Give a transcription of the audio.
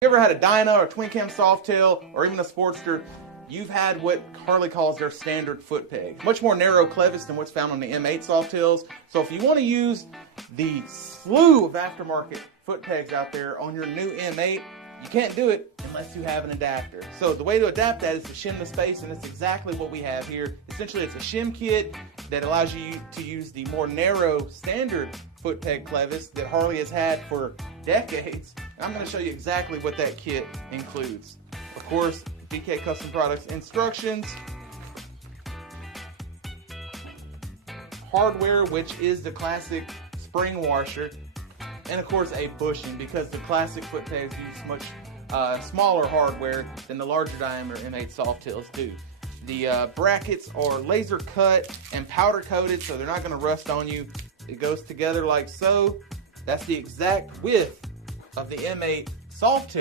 you ever had a Dyna or a twin cam Softail or even a Sportster, you've had what Harley calls their standard foot peg. Much more narrow clevis than what's found on the M8 Softails. So if you want to use the slew of aftermarket foot pegs out there on your new M8, you can't do it unless you have an adapter. So the way to adapt that is to shim the space, and that's exactly what we have here. Essentially, it's a shim kit that allows you to use the more narrow standard foot peg clevis that Harley has had for decades. And I'm going to show you exactly what that kit includes. Of course, DK Custom Products instructions, hardware, which is the classic spring washer, and of course a bushing, because the classic foot pegs use much smaller hardware than the larger diameter M8 Softails do. The brackets are laser cut and powder coated, so they're not going to rust on you. It goes together like so. That's the exact width of the M8 Softail.